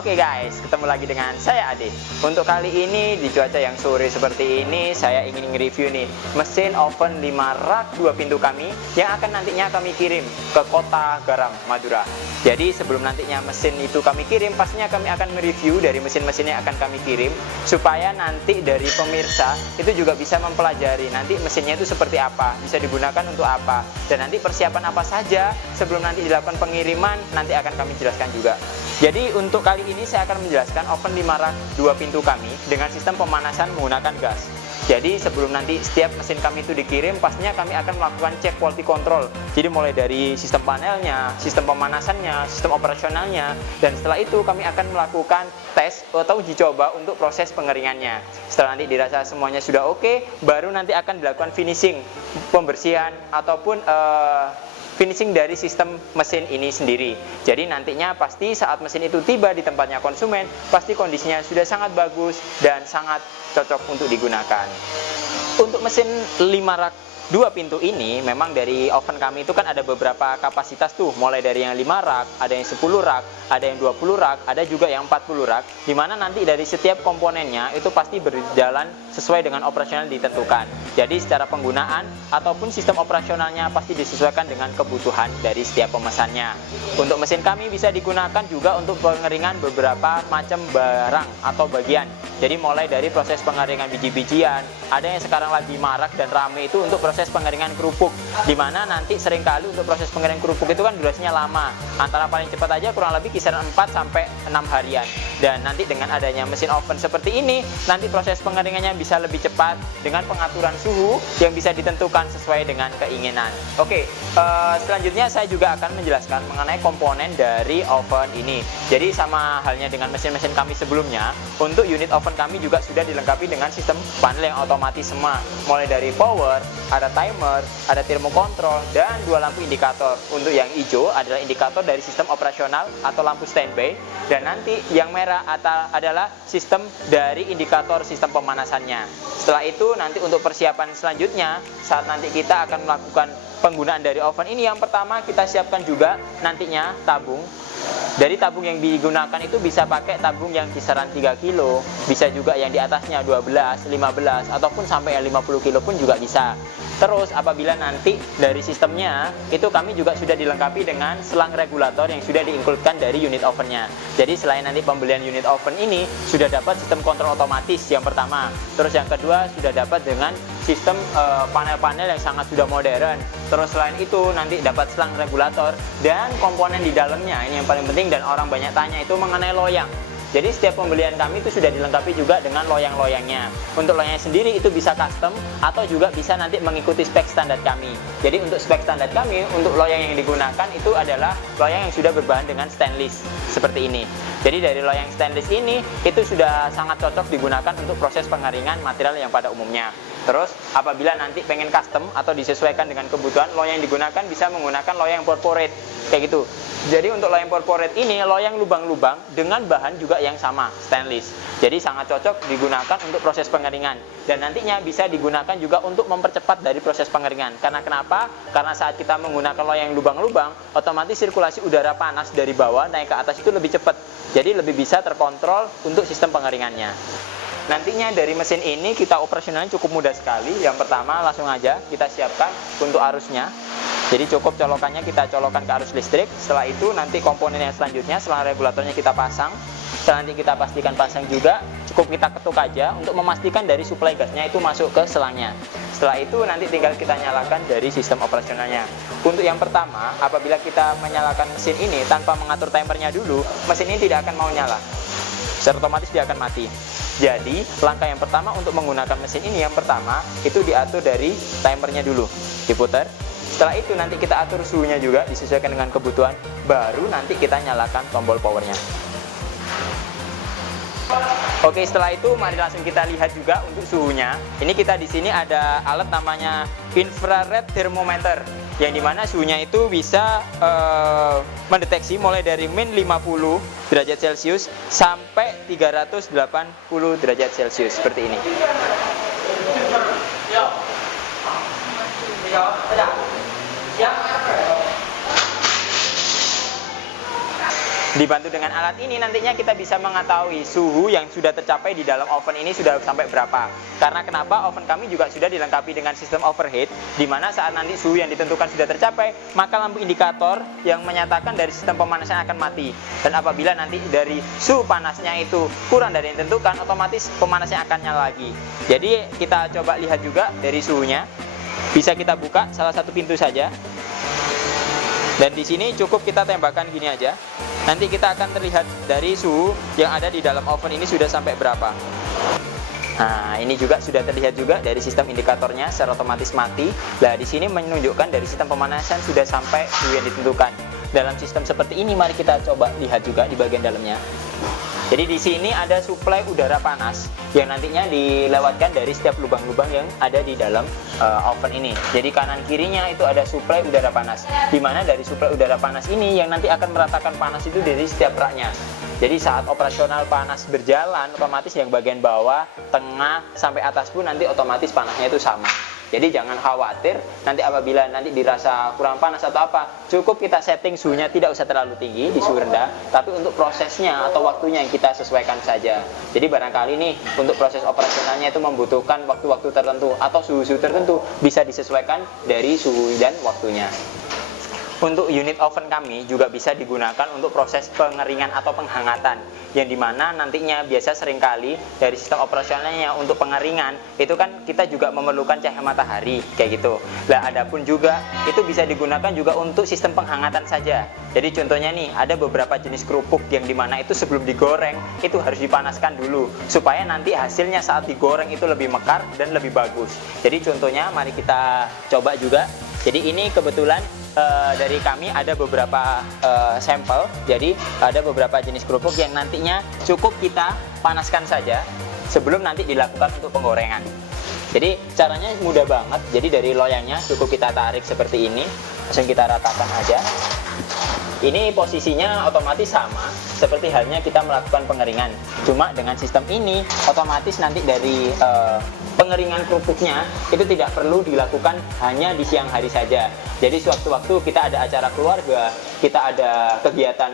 Oke guys, ketemu lagi dengan saya Ade. Untuk kali ini di cuaca yang sore seperti ini, saya ingin nge-review nih mesin oven 5 rak 2 pintu kami yang akan nantinya kami kirim ke Kota Garang, Madura. Jadi sebelum nantinya mesin itu kami kirim, pastinya kami akan mereview dari mesin-mesin yang akan kami kirim, supaya nanti dari pemirsa itu juga bisa mempelajari nanti mesinnya itu seperti apa, bisa digunakan untuk apa, dan nanti persiapan apa saja sebelum nanti dilakukan pengiriman nanti akan kami jelaskan juga. Jadi untuk kali ini saya akan menjelaskan oven 5 rak 2 pintu kami dengan sistem pemanasan menggunakan gas. Jadi sebelum nanti setiap mesin kami itu dikirim, pastinya kami akan melakukan cek quality control. Jadi mulai dari sistem panelnya, sistem pemanasannya, sistem operasionalnya, dan setelah itu kami akan melakukan tes atau uji coba untuk proses pengeringannya. Setelah nanti dirasa semuanya sudah oke, baru nanti akan dilakukan finishing, pembersihan ataupun finishing dari sistem mesin ini sendiri. Jadi nantinya pasti saat mesin itu tiba di tempatnya konsumen, pasti kondisinya sudah sangat bagus dan sangat cocok untuk digunakan. Untuk mesin 5 rak 2 pintu ini, memang dari oven kami itu kan ada beberapa kapasitas tuh, mulai dari yang 5 rak, ada yang 10 rak, ada yang 20 rak, ada juga yang 40 rak, dimana nanti dari setiap komponennya itu pasti berjalan sesuai dengan operasional ditentukan. Jadi secara penggunaan ataupun sistem operasionalnya pasti disesuaikan dengan kebutuhan dari setiap pemesannya. Untuk mesin kami bisa digunakan juga untuk pengeringan beberapa macam barang atau bagian. Jadi mulai dari proses pengeringan biji-bijian, ada yang sekarang lagi marak dan rame itu untuk proses pengeringan kerupuk, dimana nanti seringkali untuk proses pengeringan kerupuk itu kan durasinya lama, antara paling cepat aja kurang lebih kisaran 4 sampai 6 harian. Dan nanti dengan adanya mesin oven seperti ini, nanti proses pengeringannya bisa lebih cepat dengan pengaturan suhu yang bisa ditentukan sesuai dengan keinginan. Oke, selanjutnya saya juga akan menjelaskan mengenai komponen dari oven ini. Jadi sama halnya dengan mesin-mesin kami sebelumnya, untuk unit oven kami juga sudah dilengkapi dengan sistem panel yang otomatis semua, mulai dari power, ada timer, ada thermokontrol, dan 2 lampu indikator. Untuk yang hijau adalah indikator dari sistem operasional atau lampu standby, dan nanti yang merah adalah sistem dari indikator sistem pemanasannya. Setelah itu nanti untuk persiapan selanjutnya, saat nanti kita akan melakukan penggunaan dari oven ini, yang pertama kita siapkan juga nantinya tabung. Dari tabung yang digunakan itu bisa pakai tabung yang kisaran 3 kilo, bisa juga yang di atasnya 12, 15, ataupun sampai yang 50 kilo pun juga bisa. Terus apabila nanti dari sistemnya itu kami juga sudah dilengkapi dengan selang regulator yang sudah diinkludkan dari unit ovennya. Jadi selain nanti pembelian unit oven ini sudah dapat sistem kontrol otomatis yang pertama. Terus yang kedua sudah dapat dengan sistem panel-panel yang sangat sudah modern. Terus selain itu nanti dapat selang regulator dan komponen di dalamnya. Ini yang paling penting dan orang banyak tanya itu mengenai loyang. Jadi setiap pembelian kami itu sudah dilengkapi juga dengan loyang-loyangnya. Untuk loyangnya sendiri itu bisa custom atau juga bisa nanti mengikuti spek standar kami. Jadi untuk spek standar kami, untuk loyang yang digunakan itu adalah loyang yang sudah berbahan dengan stainless seperti ini. Jadi dari loyang stainless ini itu sudah sangat cocok digunakan untuk proses pengeringan material yang pada umumnya. Terus apabila nanti pengen custom atau disesuaikan dengan kebutuhan, loyang yang digunakan bisa menggunakan loyang corporate kayak gitu. Jadi untuk loyang corporate ini loyang lubang-lubang dengan bahan juga yang sama, stainless. Jadi sangat cocok digunakan untuk proses pengeringan. Dan nantinya bisa digunakan juga untuk mempercepat dari proses pengeringan. Karena kenapa? Karena saat kita menggunakan loyang lubang-lubang, otomatis sirkulasi udara panas dari bawah naik ke atas itu lebih cepat. Jadi lebih bisa terkontrol untuk sistem pengeringannya. Nantinya dari mesin ini kita operasionalnya cukup mudah sekali. Yang pertama langsung aja kita siapkan untuk arusnya. Jadi cukup colokannya kita colokkan ke arus listrik. Setelah itu nanti komponen yang selanjutnya, selang regulatornya kita pasang. Setelah nanti kita pastikan pasang juga, cukup kita ketuk aja untuk memastikan dari suplai gasnya itu masuk ke selangnya. Setelah itu nanti tinggal kita nyalakan dari sistem operasionalnya. Untuk yang pertama, apabila kita menyalakan mesin ini tanpa mengatur timernya dulu, mesin ini tidak akan mau nyala. Secara otomatis dia akan mati. Jadi langkah yang pertama untuk menggunakan mesin ini, yang pertama itu diatur dari timernya dulu, diputar. Setelah itu nanti kita atur suhunya juga disesuaikan dengan kebutuhan, baru nanti kita nyalakan tombol powernya. Oke, setelah itu mari langsung kita lihat juga untuk suhunya. Ini kita di sini ada alat namanya infrared thermometer. yang dimana suhunya itu bisa mendeteksi mulai dari min 50 derajat Celcius sampai 380 derajat Celcius seperti ini. Dibantu dengan alat ini nantinya kita bisa mengetahui suhu yang sudah tercapai di dalam oven ini sudah sampai berapa. Karena kenapa? Oven kami juga sudah dilengkapi dengan sistem overheat, di mana saat nanti suhu yang ditentukan sudah tercapai, maka lampu indikator yang menyatakan dari sistem pemanasan akan mati. Dan apabila nanti dari suhu panasnya itu kurang dari yang ditentukan, otomatis pemanasnya akan nyala lagi. Jadi kita coba lihat juga dari suhunya. Bisa kita buka salah satu pintu saja. Dan di sini cukup kita tembakan gini aja. Nanti kita akan terlihat dari suhu yang ada di dalam oven ini sudah sampai berapa. Nah, ini juga sudah terlihat juga dari sistem indikatornya secara otomatis mati. Nah, di sini menunjukkan dari sistem pemanasan sudah sampai suhu yang ditentukan. Dalam sistem seperti ini, mari kita coba lihat juga di bagian dalamnya. Jadi di sini ada suplai udara panas yang nantinya dilewatkan dari setiap lubang-lubang yang ada di dalam oven ini. Jadi kanan kirinya itu ada suplai udara panas. Di mana dari suplai udara panas ini yang nanti akan meratakan panas itu dari setiap raknya. Jadi saat operasional panas berjalan, otomatis yang bagian bawah, tengah, sampai atas pun nanti otomatis panasnya itu sama. Jadi jangan khawatir nanti apabila nanti dirasa kurang panas atau apa, cukup kita setting suhunya tidak usah terlalu tinggi di suhu rendah, tapi untuk prosesnya atau waktunya yang kita sesuaikan saja. Jadi barangkali nih untuk proses operasionalnya itu membutuhkan waktu-waktu tertentu atau suhu-suhu tertentu, bisa disesuaikan dari suhu dan waktunya. Untuk unit oven kami juga bisa digunakan untuk proses pengeringan atau penghangatan, yang dimana nantinya biasa seringkali dari sistem operasionalnya untuk pengeringan itu kan kita juga memerlukan cahaya matahari kayak gitu. Nah, adapun juga itu bisa digunakan juga untuk sistem penghangatan saja. Jadi contohnya nih, ada beberapa jenis kerupuk yang dimana itu sebelum digoreng itu harus dipanaskan dulu supaya nanti hasilnya saat digoreng itu lebih mekar dan lebih bagus. Jadi contohnya mari kita coba juga. Jadi ini kebetulan dari kami ada beberapa sampel. Jadi ada beberapa jenis kerupuk yang nantinya cukup kita panaskan saja sebelum nanti dilakukan untuk penggorengan. Jadi caranya mudah banget. Jadi dari loyangnya cukup kita tarik seperti ini, langsung kita ratakan aja. Ini posisinya otomatis sama seperti halnya kita melakukan pengeringan. Cuma dengan sistem ini otomatis nanti dari pengeringan kerupuknya itu tidak perlu dilakukan hanya di siang hari saja. Jadi sewaktu-waktu kita ada acara keluarga, kita ada kegiatan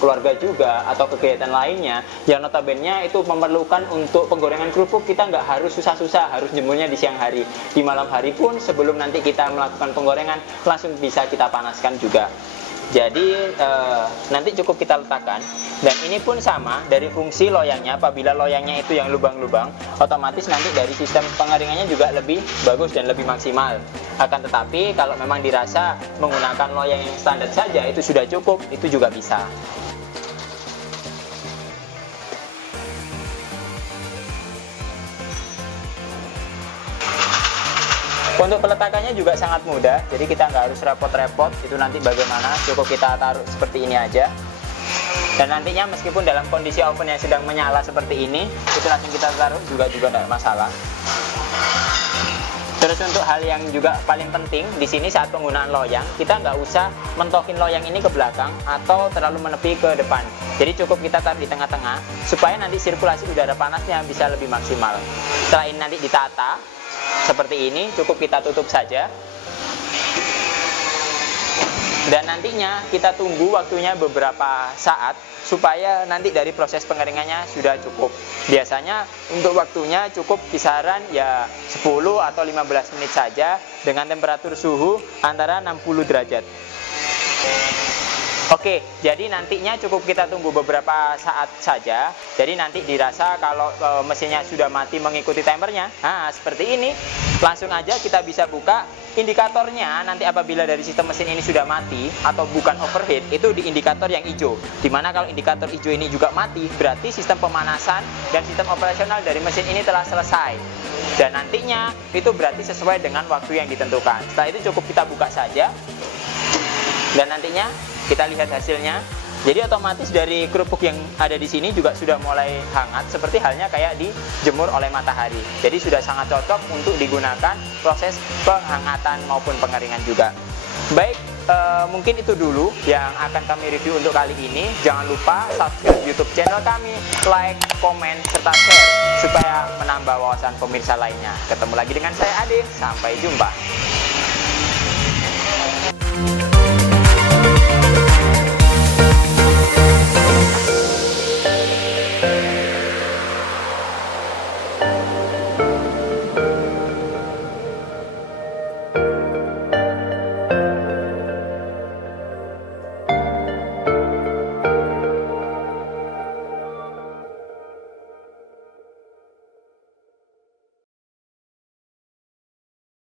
keluarga juga atau kegiatan lainnya yang notabene itu memerlukan untuk penggorengan kerupuk, kita nggak harus susah-susah harus jemurnya di siang hari. Di malam hari pun sebelum nanti kita melakukan penggorengan langsung bisa kita panaskan juga. Jadi nanti cukup kita letakkan. Dan ini pun sama dari fungsi loyangnya. Apabila loyangnya itu yang lubang-lubang, otomatis nanti dari sistem pengeringannya juga lebih bagus dan lebih maksimal. Akan tetapi kalau memang dirasa menggunakan loyang yang standar saja itu sudah cukup, itu juga bisa. Untuk peletakannya juga sangat mudah, jadi kita nggak harus repot-repot. Itu nanti bagaimana, cukup kita taruh seperti ini aja. Dan nantinya meskipun dalam kondisi oven yang sedang menyala seperti ini, itu langsung kita taruh juga tidak masalah. Terus untuk hal yang juga paling penting di sini saat penggunaan loyang, kita nggak usah mentokin loyang ini ke belakang atau terlalu menepi ke depan. Jadi cukup kita taruh di tengah-tengah supaya nanti sirkulasi udara panasnya bisa lebih maksimal. Setelah ini nanti ditata seperti ini, cukup kita tutup saja. Dan nantinya kita tunggu waktunya beberapa saat supaya nanti dari proses pengeringannya sudah cukup. Biasanya untuk waktunya cukup kisaran ya 10 atau 15 menit saja dengan temperatur suhu antara 60 derajat. Oke, jadi nantinya cukup kita tunggu beberapa saat saja. Jadi nanti dirasa kalau mesinnya sudah mati mengikuti timernya, nah seperti ini, langsung aja kita bisa buka indikatornya. Nanti apabila dari sistem mesin ini sudah mati atau bukan overheat, itu di indikator yang hijau. Dimana kalau indikator hijau ini juga mati, berarti sistem pemanasan dan sistem operasional dari mesin ini telah selesai. Dan nantinya itu berarti sesuai dengan waktu yang ditentukan. Setelah itu cukup kita buka saja. Dan nantinya kita lihat hasilnya. Jadi otomatis dari kerupuk yang ada di sini juga sudah mulai hangat, seperti halnya kayak dijemur oleh matahari. Jadi sudah sangat cocok untuk digunakan proses penghangatan maupun pengeringan juga. Baik, mungkin itu dulu yang akan kami review untuk kali ini. Jangan lupa subscribe YouTube channel kami, like, komen, serta share supaya menambah wawasan pemirsa lainnya. Ketemu lagi dengan saya Ade, sampai jumpa.